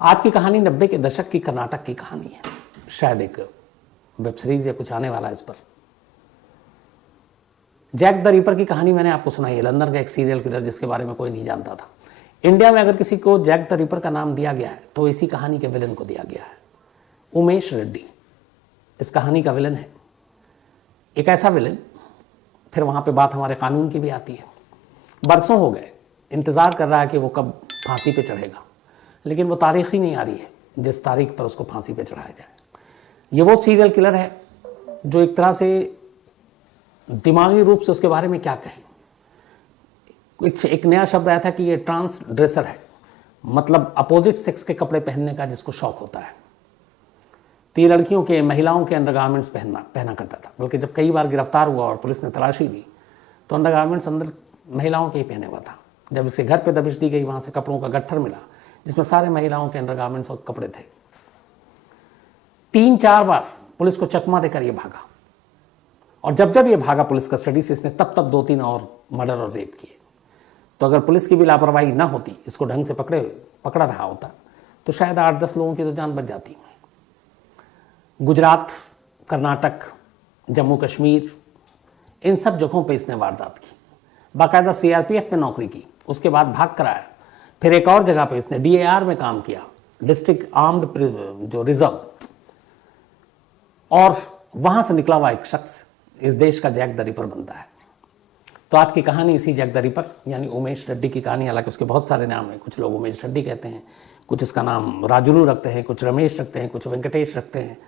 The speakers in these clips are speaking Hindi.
आज की कहानी 90 के दशक की कर्नाटक की कहानी है। शायद एक वेब सीरीज या कुछ आने वाला है इस पर। जैक द रीपर की कहानी मैंने आपको सुनाई है। लंदन का एक सीरियल किलर जिसके बारे में कोई नहीं जानता था। इंडिया में अगर किसी को जैक द रीपर का नाम दिया गया है तो इसी कहानी के विलन को दिया गया है। उमेश रेड्डी इस कहानी का विलन है। एक ऐसा विलन, फिर वहां पे बात हमारे कानून की भी आती है। बरसों हो गए, इंतजार कर रहा है कि वो कब फांसी पे चढ़ेगा, लेकिन वो तारीख ही नहीं आ रही है जिस तारीख पर उसको फांसी पे चढ़ाया जाए। ये वो सीरियल किलर है जो एक तरह से दिमागी रूप से उसके बारे में क्या कहें। कुछ एक नया शब्द आया था कि ये ट्रांस ड्रेसर है, मतलब अपोजिट सेक्स के कपड़े पहनने का जिसको शौक होता है। तो ये लड़कियों के, महिलाओं के अंडरगारमेंट्स पहना करता था। बल्कि जब कई बार गिरफ्तार हुआ और पुलिस ने तलाशी ली तो अंडरगारमेंट्स अंदर महिलाओं के ही पहने हुआ था। जब इसके घर पे दबिश दी गई, वहाँ से कपड़ों का गट्ठर मिला जिसमें सारे महिलाओं के अंडरगारमेंट्स और कपड़े थे। 3-4 बार पुलिस को चकमा देकर ये भागा, और जब ये भागा पुलिस कस्टडी से, इसने तब 2-3 और मर्डर और रेप किए। तो अगर पुलिस की भी लापरवाही ना होती, इसको ढंग से पकड़ा रहा होता, तो शायद 8-10 लोगों की तो जान बच जाती। गुजरात, कर्नाटक, जम्मू कश्मीर, इन सब जगहों पे इसने वारदात की। बाकायदा CRPF में नौकरी की, उसके बाद भाग कर आया। फिर एक और जगह पे इसने DAR में काम किया, डिस्ट्रिक्ट आर्म्ड जो रिजर्व, और वहां से निकला हुआ एक शख्स इस देश का जैक द रिपर बनता है। तो आज की कहानी इसी जैक द रिपर यानी उमेश रेड्डी की कहानी। हालांकि उसके बहुत सारे नाम हैं, कुछ लोग उमेश रेड्डी कहते हैं, कुछ इसका नाम राजुलू रखते हैं, कुछ रमेश रखते हैं, कुछ वेंकटेश रखते हैं।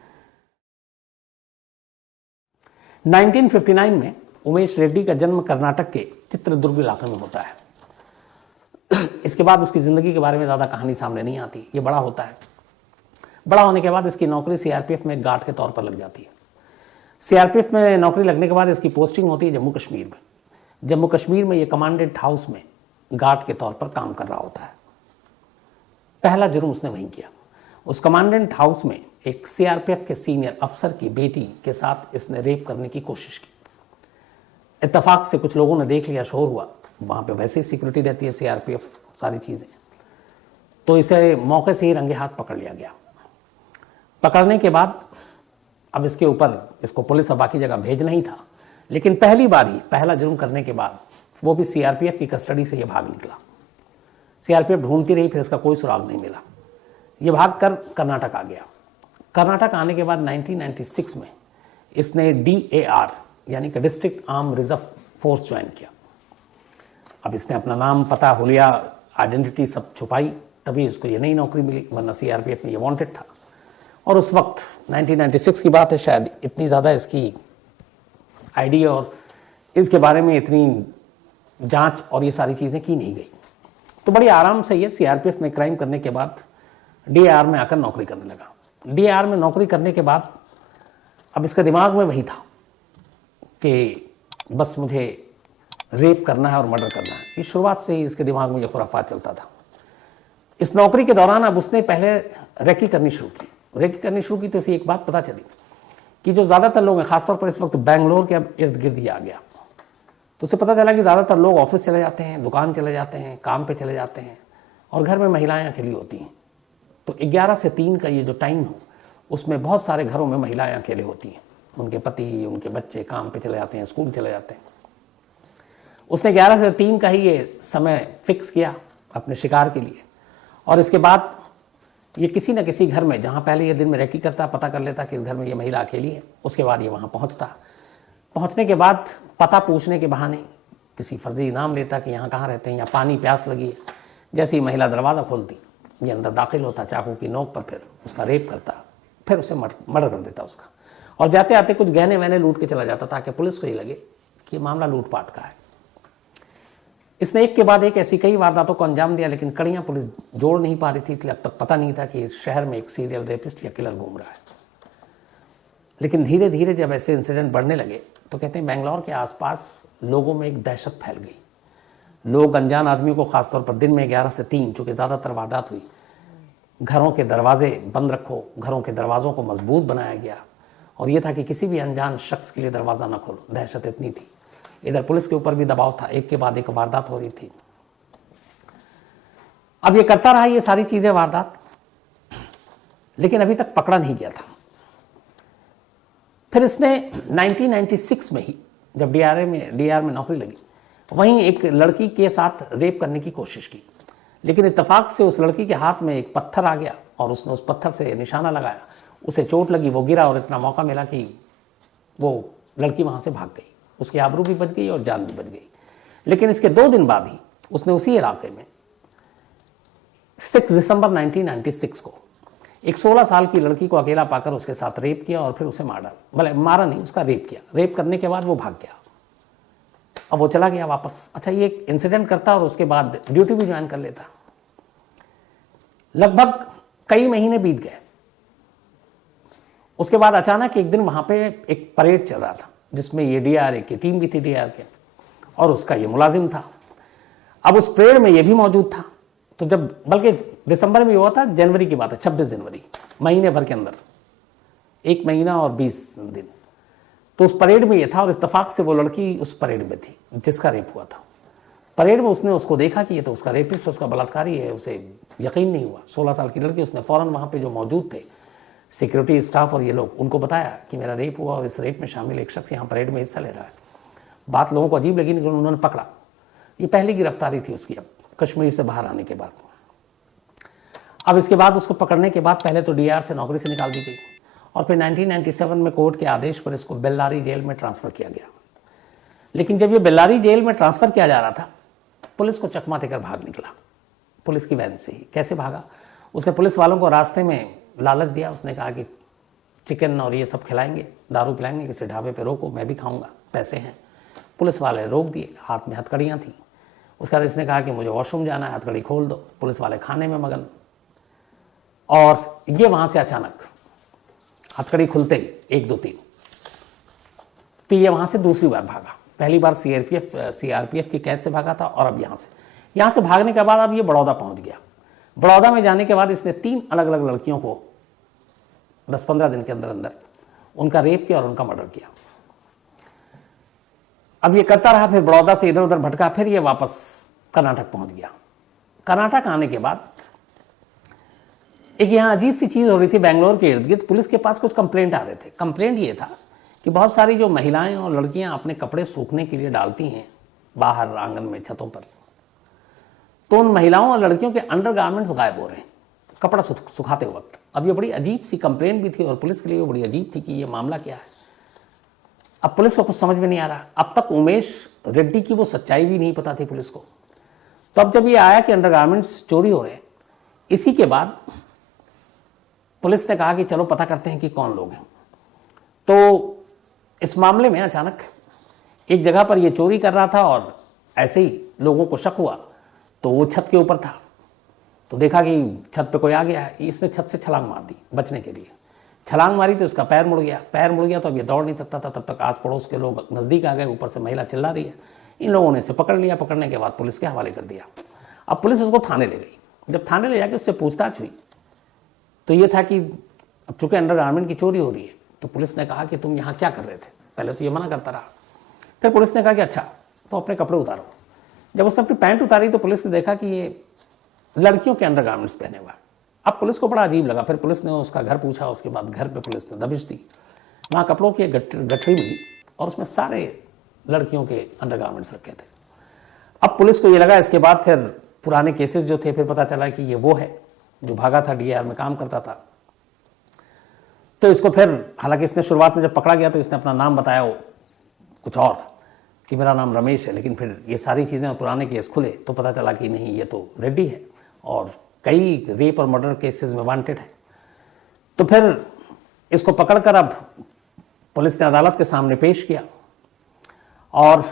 1959 में उमेश रेड्डी का जन्म कर्नाटक के चित्रदुर्ग इलाके में होता है। इसके बाद उसकी ज़िंदगी के बारे में ज़्यादा कहानी सामने नहीं आती। ये बड़ा होता है। बड़ा होने के बाद इसकी नौकरी CRPF में गार्ड के तौर पर लग जाती है। CRPF में नौकरी लगने के बाद इसकी पोस्टिंग होती है जम्मू कश्मीर में। जम्मू कश्मीर में ये कमांडेंट हाउस में गार्ड के तौर पर काम कर रहा होता है। पहला जुर्म उसने वहीं किया। उस कमांडेंट हाउस में एक CRPF के सीनियर अफसर की बेटी के साथ इसने रेप करने की कोशिश की। इत्तेफाक से कुछ लोगों ने देख लिया, शोर हुआ। वहाँ पे वैसे ही सिक्योरिटी रहती है, CRPF, सारी चीज़ें। तो इसे मौके से ही रंगे हाथ पकड़ लिया गया। पकड़ने के बाद अब इसके ऊपर इसको पुलिस और बाकी जगह भेजना ही था, लेकिन पहली बार ही पहला जुर्म करने के बाद वो भी CRPF की कस्टडी से ये भाग निकला। CRPF ढूंढती रही, फिर इसका कोई सुराग नहीं मिला। ये भाग कर कर्नाटक आ गया। कर्नाटक आने के बाद 1996 में इसने DAR यानी कि district arm reserve force join किया। अब इसने अपना नाम, पता, हुलिया, आइडेंटिटी सब छुपाई, तभी इसको ये नई नौकरी मिली, वरना CRPF में ये वांटेड था। और उस वक्त 1996 की बात है, शायद इतनी ज़्यादा इसकी आईडी और इसके बारे में इतनी जांच और ये सारी चीज़ें की नहीं गई। तो बड़ी आराम से ये CRPF में क्राइम करने के बाद DAR में आकर नौकरी करने लगा। DAR में नौकरी करने के बाद अब इसका दिमाग में वही था कि बस मुझे रेप करना है और मर्डर करना है। ये शुरुआत से ही इसके दिमाग में ये खुराफात चलता था। इस नौकरी के दौरान अब उसने पहले रेकी करनी शुरू की। रेकी करनी शुरू की तो इसे एक बात पता चली कि जो ज़्यादातर लोग हैं, खासतौर पर इस वक्त बेंगलोर के अब इर्द गिर्द ही आ गया, तो उसे पता चला कि ज़्यादातर लोग ऑफिस चले जाते हैं, दुकान चले जाते हैं, काम पे चले जाते हैं, और घर में महिलाएं अकेली होती हैं। तो 11 से 3 का ये जो टाइम हो, उसमें बहुत सारे घरों में महिलाएं अकेले होती हैं। उनके पति, उनके बच्चे काम पे चले जाते हैं, स्कूल चले जाते हैं। उसने 11 से 3 का ही ये समय फिक्स किया अपने शिकार के लिए, और इसके बाद ये किसी न किसी घर में, जहाँ पहले ये दिन में रेकी करता, पता कर लेता कि इस घर में ये महिला अकेली है। उसके बाद ये वहाँ पहुँचता। पहुँचने के बाद पता पूछने के बहाने किसी फर्जी नाम लेता कि यहाँ कहाँ रहते हैं, या पानी प्यास लगी है। जैसे ही महिला दरवाज़ा खोलती, ये अंदर दाखिल होता, चाकू की नोक पर फिर उसका रेप करता, फिर उसे मर्डर कर देता उसका, और जाते आते कुछ गहने वहने लूट के चला जाता, ताकि पुलिस को ये लगे कि ये मामला लूटपाट का है। इसने एक के बाद एक ऐसी कई वारदातों को अंजाम दिया, लेकिन कड़ियाँ पुलिस जोड़ नहीं पा रही थी, इसलिए अब तक पता नहीं था कि इस शहर में एक सीरियल रेपिस्ट या किलर घूम रहा है। लेकिन धीरे धीरे जब ऐसे इंसिडेंट बढ़ने लगे, तो कहते हैं बेंगलोर के आसपास लोगों में एक दहशत फैल गई। लोग अनजान आदमियों को, खासतौर पर दिन में 11 से 3, चूँकि ज़्यादातर वारदात हुई, घरों के दरवाजे बंद रखो, घरों के दरवाज़ों को मजबूत बनाया गया, और ये था कि किसी भी अनजान शख्स के लिए दरवाज़ा न खोलो। दहशत इतनी थी। इधर पुलिस के ऊपर भी दबाव था, एक के बाद एक वारदात हो रही थी। अब ये करता रहा ये सारी चीज़ें वारदात, लेकिन अभी तक पकड़ा नहीं गया था। फिर इसने 1996 में ही जब डीआर में नौकरी लगी, वहीं एक लड़की के साथ रेप करने की कोशिश की, लेकिन इत्तेफाक से उस लड़की के हाथ में एक पत्थर आ गया और उसने उस पत्थर से निशाना लगाया, उसे चोट लगी, वो गिरा और इतना मौका मिला कि वो लड़की वहाँ से भाग गई। उसकी आबरू भी बच गई और जान भी बच गई। लेकिन इसके 2 दिन बाद ही उसने उसी इलाके में 6 दिसंबर 1996 को एक 16 साल की लड़की को अकेला पाकर उसके साथ रेप किया और फिर उसे मार डाला। भले मारा नहीं, उसका रेप किया। रेप करने के बाद वो भाग गया। अब वो चला गया वापस। अच्छा, ये एक इंसिडेंट करता और उसके बाद ड्यूटी भी ज्वाइन कर लेता। लगभग कई महीने बीत गए। उसके बाद अचानक एक दिन वहां पे एक परेड चल रहा था जिसमें ये डीआरए की टीम भी थी, डीआर के, और उसका ये मुलाजिम था। अब उस परेड में ये भी मौजूद था। तो जब, बल्कि दिसंबर में हुआ था, जनवरी की बात है, 26 जनवरी, महीने भर के अंदर, 1 महीना और 20 दिन। तो उस परेड में ये था और इत्तेफाक से वो लड़की उस परेड में थी जिसका रेप हुआ था। परेड में उसने उसको देखा कि ये तो उसका रेपिस्ट, उसका बलात्कारी है। उसे यकीन नहीं हुआ। 16 साल की लड़की। उसने फ़ौरन वहाँ पे जो मौजूद थे सिक्योरिटी स्टाफ और ये लोग, उनको बताया कि मेरा रेप हुआ और इस रेप में शामिल एक शख्स यहाँ परेड में हिस्सा ले रहा है। बात लोगों को अजीब लगी, लेकिन उन्होंने पकड़ा। ये पहली गिरफ्तारी थी उसकी, अब कश्मीर से बाहर आने के बाद। अब इसके बाद उसको पकड़ने के बाद पहले तो डीआर से नौकरी से निकाल दी गई और फिर 1997 में कोर्ट के आदेश पर इसको बेल्लारी जेल में ट्रांसफ़र किया गया। लेकिन जब ये बेल्लारी जेल में ट्रांसफ़र किया जा रहा था, पुलिस को चकमा देकर भाग निकला। पुलिस की वैन से ही। कैसे भागा? उसने पुलिस वालों को रास्ते में लालच दिया। उसने कहा कि चिकन और ये सब खिलाएंगे, दारू पिलाएंगे, किसी ढाबे पे रोको, मैं भी खाऊंगा, पैसे हैं। पुलिस वाले रोक दिए। हाथ में हथकड़ियाँ थीं। उसके बाद इसने कहा कि मुझे वॉशरूम जाना है, हथकड़ी खोल दो। पुलिस वाले खाने में मगन। और ये वहाँ से अचानक हथकड़ी खुलते ही 1 2 3, तो ये वहाँ से दूसरी बार भागा। पहली बार सीआरपीएफ की कैद से भागा था और अब यहाँ से भागने के बाद अब ये बड़ौदा पहुँच गया। बड़ौदा में जाने के बाद इसने 3 अलग अलग लड़कियों को 10-15 दिन के अंदर अंदर उनका रेप किया और उनका मर्डर किया। अब ये करता रहा, फिर बड़ौदा से इधर उधर भटका, फिर ये वापस कर्नाटक पहुंच गया। कर्नाटक आने के बाद एक यहाँ अजीब सी चीज़ हो रही थी। बेंगलोर के इर्द गिर्द पुलिस के पास कुछ कंप्लेंट आ रहे थे। कंप्लेंट ये था कि बहुत सारी जो महिलाएं और लड़कियां अपने कपड़े सूखने के लिए डालती हैं बाहर आंगन में, छतों पर, तो उन महिलाओं और लड़कियों के अंडरगारमेंट्स गायब हो रहे हैं कपड़ा सुखाते वक्त। अब ये बड़ी अजीब सी कंप्लेंट भी थी और पुलिस के लिए वो बड़ी अजीब थी कि ये मामला क्या है। अब पुलिस को कुछ समझ में नहीं आ रहा। अब तक उमेश रेड्डी की वो सच्चाई भी नहीं पता थी पुलिस को। तो अब जब ये आया कि अंडरगारमेंट्स चोरी हो रहे हैं, इसी के बाद पुलिस ने कहा कि चलो पता करते हैं कि कौन लोग हैं। तो इस मामले में अचानक एक जगह पर ये चोरी कर रहा था और ऐसे ही लोगों को शक हुआ, तो वो छत के ऊपर था। तो देखा कि छत पे कोई आ गया है। इसने छत से छलांग मार दी बचने के लिए। छलांग मारी तो इसका पैर मुड़ गया। तो अब ये दौड़ नहीं सकता था। तब तक आस पड़ोस के लोग नज़दीक आ गए। ऊपर से महिला चिल्ला रही है। इन लोगों ने इसे पकड़ लिया। पकड़ने के बाद पुलिस के हवाले कर दिया। अब पुलिस उसको थाने ले गई। जब थाने ले जाके उससे पूछताछ हुई तो ये था कि अब चूंकि अंडरगारमेंट की चोरी हो रही है, तो पुलिस ने कहा कि तुम यहाँ क्या कर रहे थे। पहले तो ये मना करता रहा। फिर पुलिस ने कहा कि अच्छा, तो अपने कपड़े उतारो। जब उसने अपनी पैंट उतारी तो पुलिस ने देखा कि ये लड़कियों के अंडरगारमेंट्स पहने हुआ। अब पुलिस को बड़ा अजीब लगा। फिर पुलिस ने उसका घर पूछा। उसके बाद घर पे पुलिस ने दबिश दी। वहाँ कपड़ों की गठरी मिली और उसमें सारे लड़कियों के अंडरगारमेंट्स रखे थे। अब पुलिस को ये लगा, इसके बाद फिर पुराने केसेस जो थे, फिर पता चला कि ये वो है जो भागा था, डीआर में काम करता था। तो इसको फिर, हालांकि इसने शुरुआत में जब पकड़ा गया तो इसने अपना नाम बताया कुछ और, कि मेरा नाम रमेश है। लेकिन फिर ये सारी चीज़ें, पुराने केस खुले तो पता चला कि नहीं, ये तो रेड्डी है और कई रेप और मर्डर केसेस में वांटेड है। तो फिर इसको पकड़कर अब पुलिस ने अदालत के सामने पेश किया और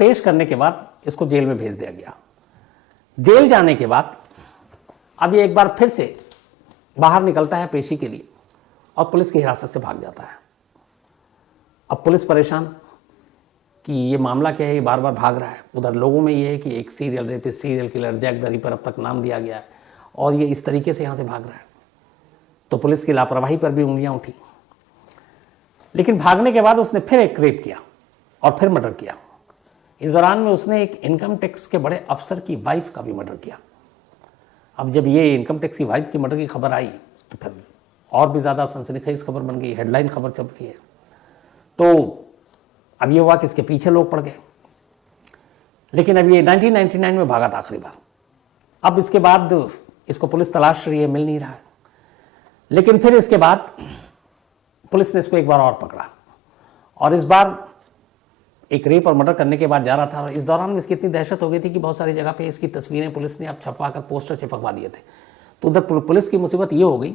पेश करने के बाद इसको जेल में भेज दिया गया। जेल जाने के बाद अब ये एक बार फिर से बाहर निकलता है पेशी के लिए और पुलिस की हिरासत से भाग जाता है। अब पुलिस परेशान कि ये मामला क्या है, ये बार बार भाग रहा है। उधर लोगों में ये है कि एक serial rapist, serial killer Jack the Ripper अब तक नाम दिया गया है और ये इस तरीके से यहाँ से भाग रहा है। तो पुलिस की लापरवाही पर भी उंगलियां उठी। लेकिन भागने के बाद उसने फिर एक रेप किया और फिर मर्डर किया। इस दौरान में उसने एक इनकम टैक्स के बड़े अफसर की वाइफ का भी मर्डर किया। अब जब ये इनकम टैक्स की वाइफ की मर्डर की खबर आई तो फिर और भी ज़्यादा सनसनीखेज खबर बन गई, हेडलाइन खबर चल रही है। तो अब ये हुआ कि इसके पीछे लोग पड़ गए, लेकिन अब ये 1999 में भागा था आखिरी बार। अब इसके बाद इसको पुलिस तलाश रही है, मिल नहीं रहा है। लेकिन फिर इसके बाद पुलिस ने इसको एक बार और पकड़ा, और इस बार एक रेप और मर्डर करने के बाद जा रहा था। इस दौरान में इसकी इतनी दहशत हो गई थी कि बहुत सारी जगह पे इसकी तस्वीरें पुलिस ने अब छपवा कर पोस्टर चिपकवा दिए थे। तो उधर पुलिस की मुसीबत ये हो गई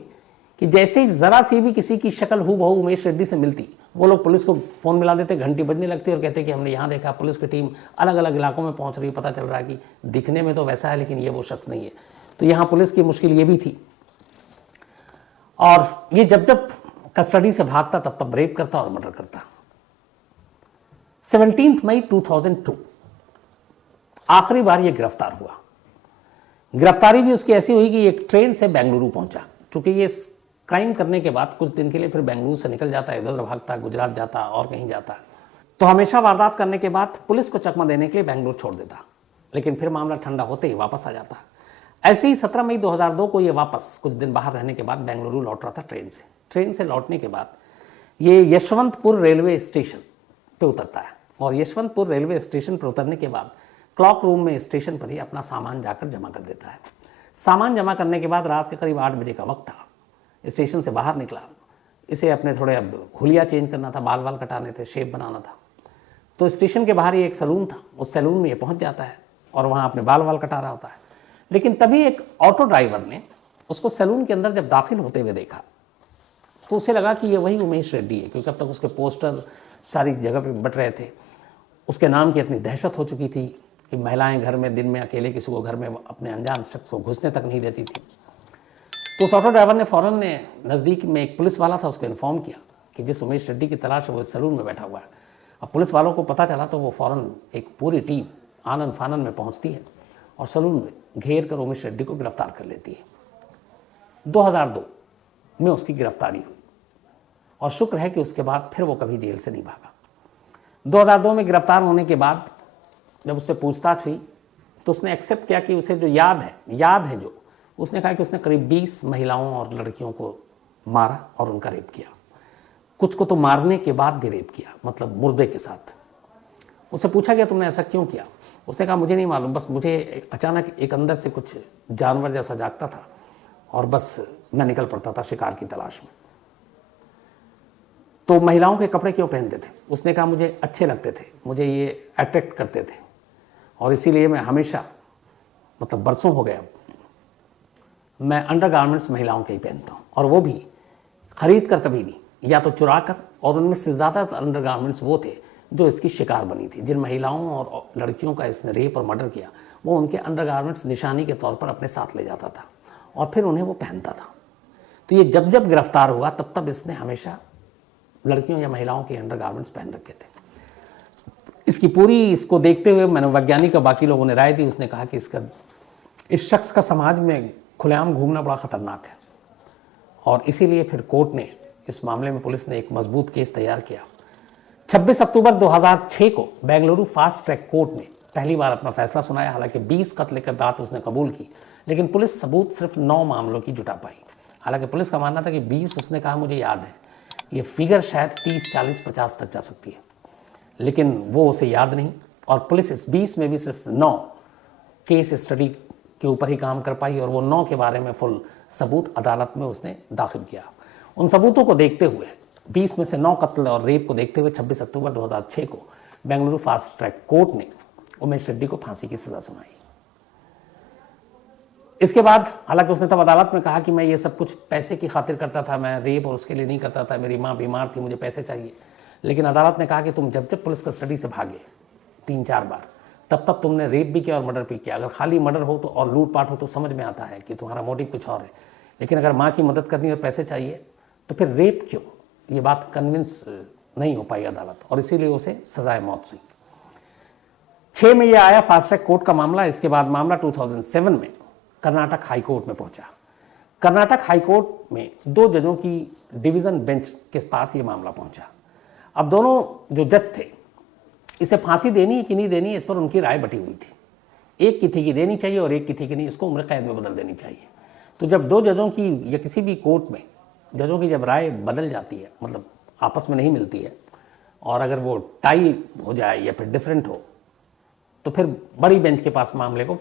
कि जैसे ही जरा सी भी किसी की शक्ल हूबहू उमेश रेड्डी से मिलती, वो लोग पुलिस को फ़ोन मिला देते, घंटी बजने लगती और कहते कि हमने यहाँ देखा। पुलिस की टीम अलग अलग इलाकों में पहुँच रही है, पता चल रहा है कि दिखने में तो वैसा है लेकिन ये वो शख्स नहीं है। तो यहाँ पुलिस की मुश्किल ये भी थी। और ये जब जब कस्टडी से भागता तब तब रेप करता और मर्डर करता। 17 मई 2002 आखिरी बार ये गिरफ्तार हुआ। गिरफ्तारी भी उसकी ऐसी हुई कि एक ट्रेन से बेंगलुरु पहुंचा। चूंकि ये क्राइम करने के बाद कुछ दिन के लिए फिर बेंगलुरु से निकल जाता है, इधर उधर भागता, गुजरात जाता और कहीं जाता। तो हमेशा वारदात करने के बाद पुलिस को चकमा देने के लिए बेंगलुरु छोड़ देता, लेकिन फिर मामला ठंडा होते ही वापस आ जाता। ऐसे ही 17 मई 2002 को ये वापस कुछ दिन बाहर रहने के बाद बेंगलुरु लौट रहा था ट्रेन से लौटने के बाद ये यशवंतपुर रेलवे स्टेशन पे उतरता है। और यशवंतपुर रेलवे स्टेशन पर उतरने के बाद क्लॉक रूम में स्टेशन पर ही अपना सामान जाकर जमा कर देता है। सामान जमा करने के बाद रात के करीब 8 बजे का वक्त था। स्टेशन से बाहर निकला, इसे अपने थोड़े अब हुलिया चेंज करना था, बाल वाल कटाने थे, शेप बनाना था। तो स्टेशन के बाहर ही एक सैलून था, उस सैलून में ये पहुंच जाता है और वहाँ अपने बाल वाल कटा रहा होता है। लेकिन तभी एक ऑटो ड्राइवर ने उसको सैलून के अंदर जब दाखिल होते हुए देखा तो उसे लगा कि ये वही उमेश रेड्डी है, क्योंकि अब तक उसके पोस्टर सारी जगह पे बट रहे थे। उसके नाम की इतनी दहशत हो चुकी थी कि महिलाएं घर में दिन में अकेले किसी को घर में अपने अनजान शख्स को घुसने तक नहीं देती थी। तो उस ऑटो ड्राइवर ने फ़ौरन ने नज़दीक में एक पुलिस वाला था, उसको इन्फॉर्म किया कि जिस उमेश रेड्डी की तलाश है वो सैलून में बैठा हुआ है। अब पुलिस वालों को पता चला तो वो फ़ौरन एक पूरी टीम आनन फानन में पहुंचती है और सैलून में घेर कर उमेश रेड्डी को गिरफ्तार कर लेती है। 2002 में उसकी गिरफ्तारी हुई और शुक्र है कि उसके बाद फिर वो कभी जेल से नहीं भागा। 2002 में गिरफ्तार होने के बाद जब उससे पूछताछ हुई तो उसने एक्सेप्ट किया कि उसे जो याद है जो उसने कहा कि उसने करीब 20 महिलाओं और लड़कियों को मारा और उनका रेप किया। कुछ को तो मारने के बाद भी रेप किया, मतलब मुर्दे के साथ। उससे पूछा गया तुमने ऐसा क्यों किया? उसने कहा मुझे नहीं मालूम, बस मुझे अचानक एक अंदर से कुछ जानवर जैसा जागता था और बस मैं निकल पड़ता था शिकार की तलाश में। तो महिलाओं के कपड़े क्यों पहनते थे? उसने कहा मुझे अच्छे लगते थे, मुझे ये अट्रैक्ट करते थे और इसीलिए मैं हमेशा, मतलब बरसों हो गए अब, मैं अंडरगारमेंट्स महिलाओं के ही पहनता हूँ, और वो भी खरीद कर कभी नहीं, या तो चुरा कर। और उनमें से ज़्यादातर अंडरगारमेंट्स वो थे जो इसकी शिकार बनी थी। जिन महिलाओं और लड़कियों का इसने रेप और मर्डर किया वो उनके अंडरगारमेंट्स निशानी के तौर पर अपने साथ ले जाता था और फिर उन्हें वो पहनता था। तो ये जब जब गिरफ्तार हुआ तब तब इसने हमेशा लड़कियों या महिलाओं के अंडरगारमेंट्स पहन रखे थे। इसको देखते हुए मनोवैज्ञानिक और बाकी लोगों ने राय दी। उसने कहा कि इस शख्स का समाज में खुलेआम घूमना बड़ा ख़तरनाक है, और इसीलिए फिर कोर्ट ने इस मामले में, पुलिस ने एक मजबूत केस तैयार किया। 26 अक्टूबर 2006 को बेंगलुरु फास्ट ट्रैक कोर्ट ने पहली बार अपना फैसला सुनाया। हालांकि 20 कत्ल के बाद उसने कबूल की, लेकिन पुलिस सबूत सिर्फ 9 मामलों की जुटा पाई। हालांकि पुलिस का मानना था कि 20, उसने कहा मुझे याद है, ये फिगर शायद 30, 40, 50 तक जा सकती है, लेकिन वो उसे याद नहीं। और पुलिस इस 20 में भी सिर्फ 9 केस स्टडी के ऊपर ही काम कर पाई, और वो 9 के बारे में फुल सबूत अदालत में उसने दाखिल किया। उन सबूतों को देखते हुए, 20 में से 9 कत्ल और रेप को देखते हुए 26 अक्टूबर 2006 को बेंगलुरु फास्ट ट्रैक कोर्ट ने उमेश रेड्डी को फांसी की सजा सुनाई। इसके बाद हालांकि उसने तब अदालत में कहा कि मैं ये सब कुछ पैसे की खातिर करता था, मैं रेप और उसके लिए नहीं करता था, मेरी माँ बीमार थी, मुझे पैसे चाहिए। लेकिन अदालत ने कहा कि तुम जब जब पुलिस कस्टडी से भागे 3-4 बार, तब तब तुमने रेप भी किया और मर्डर भी किया। अगर खाली मर्डर हो तो और लूटपाट हो तो समझ में आता है कि तुम्हारा मोटिव कुछ और है, लेकिन अगर माँ की मदद करनी और पैसे चाहिए तो फिर रेप क्यों? ये बात कन्विंस नहीं हो पाई अदालत, और इसीलिए उसे सजाए मौत हुई। 6 में यह आया फास्ट ट्रैक कोर्ट का मामला। इसके बाद मामला 2007 में कर्नाटक हाई कोर्ट में पहुंचा। कर्नाटक हाई कोर्ट में 2 जजों की डिवीज़न बेंच के पास ये मामला पहुंचा। अब दोनों जो जज थे, इसे फांसी देनी है कि नहीं देनी है, इस पर उनकी राय बटी हुई थी। एक की थी कि देनी चाहिए और एक की थी कि नहीं, इसको उम्र कैद में बदल देनी चाहिए। तो जब 2 जजों की या किसी भी कोर्ट में जजों की जब राय बदल जाती है, मतलब आपस में नहीं मिलती है, और अगर वो टाई हो जाए या फिर डिफरेंट हो, तो फिर बड़ी बेंच के पास मामले को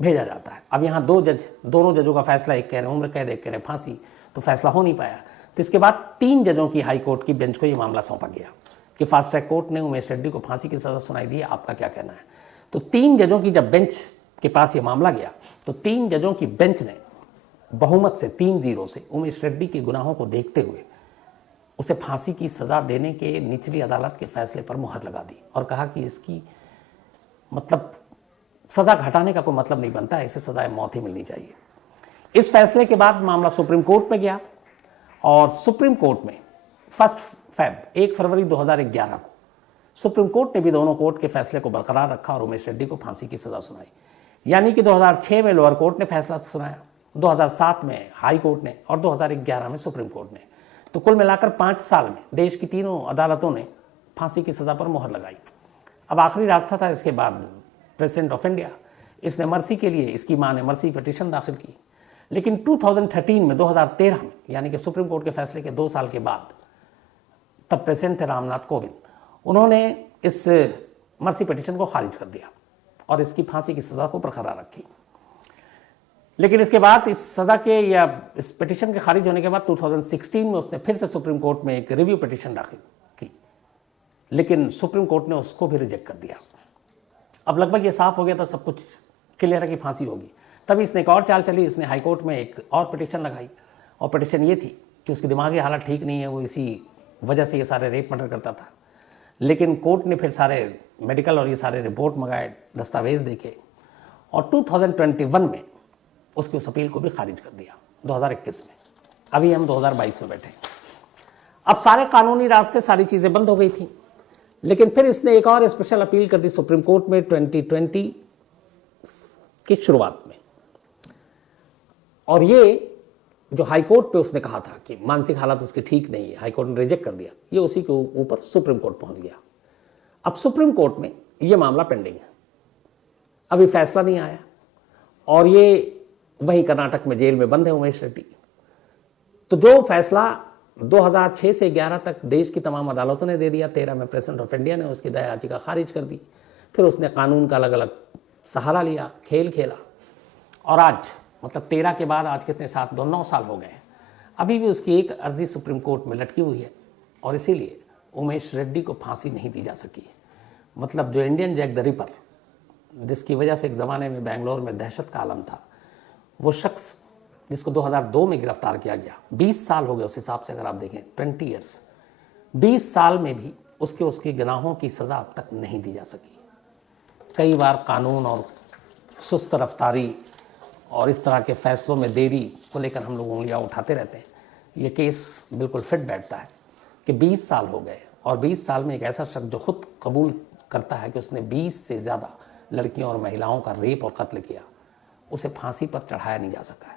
भेजा जाता है। अब यहाँ दोनों जजों का फैसला, एक कह रहे उम्र कैद, एक कह रहे फांसी, तो फैसला हो नहीं पाया। तो इसके बाद 3 जजों की हाई कोर्ट की बेंच को ये मामला सौंपा गया कि फास्ट ट्रैक कोर्ट ने उमेश रेड्डी को फांसी की सज़ा सुनाई दी है, आपका क्या कहना है। तो 3 जजों की जब बेंच के पास ये मामला गया, तो 3 जजों की बेंच ने बहुमत से 3-0 से उमेश रेड्डी के गुनाहों को देखते हुए उसे फांसी की सज़ा देने के निचली अदालत के फैसले पर मुहर लगा दी और कहा कि इसकी मतलब सज़ा घटाने का कोई मतलब नहीं बनता, इसे सज़ाए मौत ही मिलनी चाहिए। इस फैसले के बाद मामला सुप्रीम कोर्ट में गया और सुप्रीम कोर्ट में 1 फरवरी 2011 को सुप्रीम कोर्ट ने भी दोनों कोर्ट के फैसले को बरकरार रखा और उमेश रेड्डी को फांसी की सज़ा सुनाई। यानी कि 2006 में लोअर कोर्ट ने फैसला सुनाया, 2007 में हाई कोर्ट ने और 2011 में सुप्रीम कोर्ट ने। तो कुल मिलाकर 5 साल में देश की तीनों अदालतों ने फांसी की सज़ा पर मुहर लगाई। अब आखिरी रास्ता था इसके बाद प्रेसिडेंट ऑफ इंडिया, इसने मर्सी के लिए, इसकी मां ने मर्सी पिटीशन दाखिल की। लेकिन 2013 में यानी कि सुप्रीम कोर्ट के फैसले के 2 साल के बाद, तब प्रेसिडेंट थे रामनाथ कोविंद, उन्होंने इस मर्सी पिटीशन को खारिज कर दिया और इसकी फांसी की सज़ा को बरकरार रखी। लेकिन इसके बाद इस सज़ा के या इस पिटीशन के खारिज होने के बाद 2016 में उसने फिर से सुप्रीम कोर्ट में एक रिव्यू पिटीशन दाखिल की, लेकिन सुप्रीम कोर्ट ने उसको भी रिजेक्ट कर दिया। अब लगभग ये साफ हो गया था, सब कुछ क्लियर है कि फांसी होगी। तभी इसने एक और चाल चली, इसने हाई कोर्ट में एक और पिटीशन लगाई और पिटीशन ये थी कि उसकी दिमागी हालत ठीक नहीं है, वो इसी वजह से ये सारे रेप मर्डर करता था। लेकिन कोर्ट ने फिर सारे मेडिकल और ये सारे रिपोर्ट मंगाए, दस्तावेज देखे, और 2021 में उसकी उस अपील को भी खारिज कर दिया 2021 में। अभी हम 2022 में बैठे। अब सारे कानूनी रास्ते, सारी चीज़ें बंद हो गई थी, लेकिन फिर इसने एक और स्पेशल अपील कर दी सुप्रीम कोर्ट में 2020 की शुरुआत में। और ये जो हाई कोर्ट पे उसने कहा था कि मानसिक हालत उसकी ठीक नहीं है, हाई कोर्ट ने रिजेक्ट कर दिया, ये उसी के ऊपर सुप्रीम कोर्ट पहुंच गया। अब सुप्रीम कोर्ट में ये मामला पेंडिंग है, अभी फैसला नहीं आया, और ये वहीं कर्नाटक में जेल में बंद है उमेश रेड्डी। तो जो फैसला 2006 से 11 तक देश की तमाम अदालतों ने दे दिया, 13 में प्रेसिडेंट ऑफ इंडिया ने उसकी दया याचिका खारिज कर दी, फिर उसने कानून का अलग अलग सहारा लिया, खेल खेला, और आज मतलब 13 के बाद आज कितने 9 साल हो गए हैं, अभी भी उसकी एक अर्जी सुप्रीम कोर्ट में लटकी हुई है, और इसीलिए उमेश रेड्डी को फांसी नहीं दी जा सकी है। मतलब जो इंडियन जैक द रिपर, जिसकी वजह से एक ज़माने में बेंगलोर में दहशत का आलम था, वो शख्स जिसको 2002 में गिरफ्तार किया गया, 20 साल हो गए उस हिसाब से, अगर आप देखें 20 ईयर्स, 20 साल में भी उसके गुनाहों की सज़ा अब तक नहीं दी जा सकी। कई बार कानून और सुस्त रफ्तारी और इस तरह के फैसलों में देरी को लेकर हम लोग उंगलियां उठाते रहते हैं। ये केस बिल्कुल फिट बैठता है कि 20 साल हो गए, और 20 साल में एक ऐसा शख्स जो खुद कबूल करता है कि उसने 20 से ज़्यादा लड़कियों और महिलाओं का रेप और कत्ल किया, उसे फांसी पर चढ़ाया नहीं जा सका है।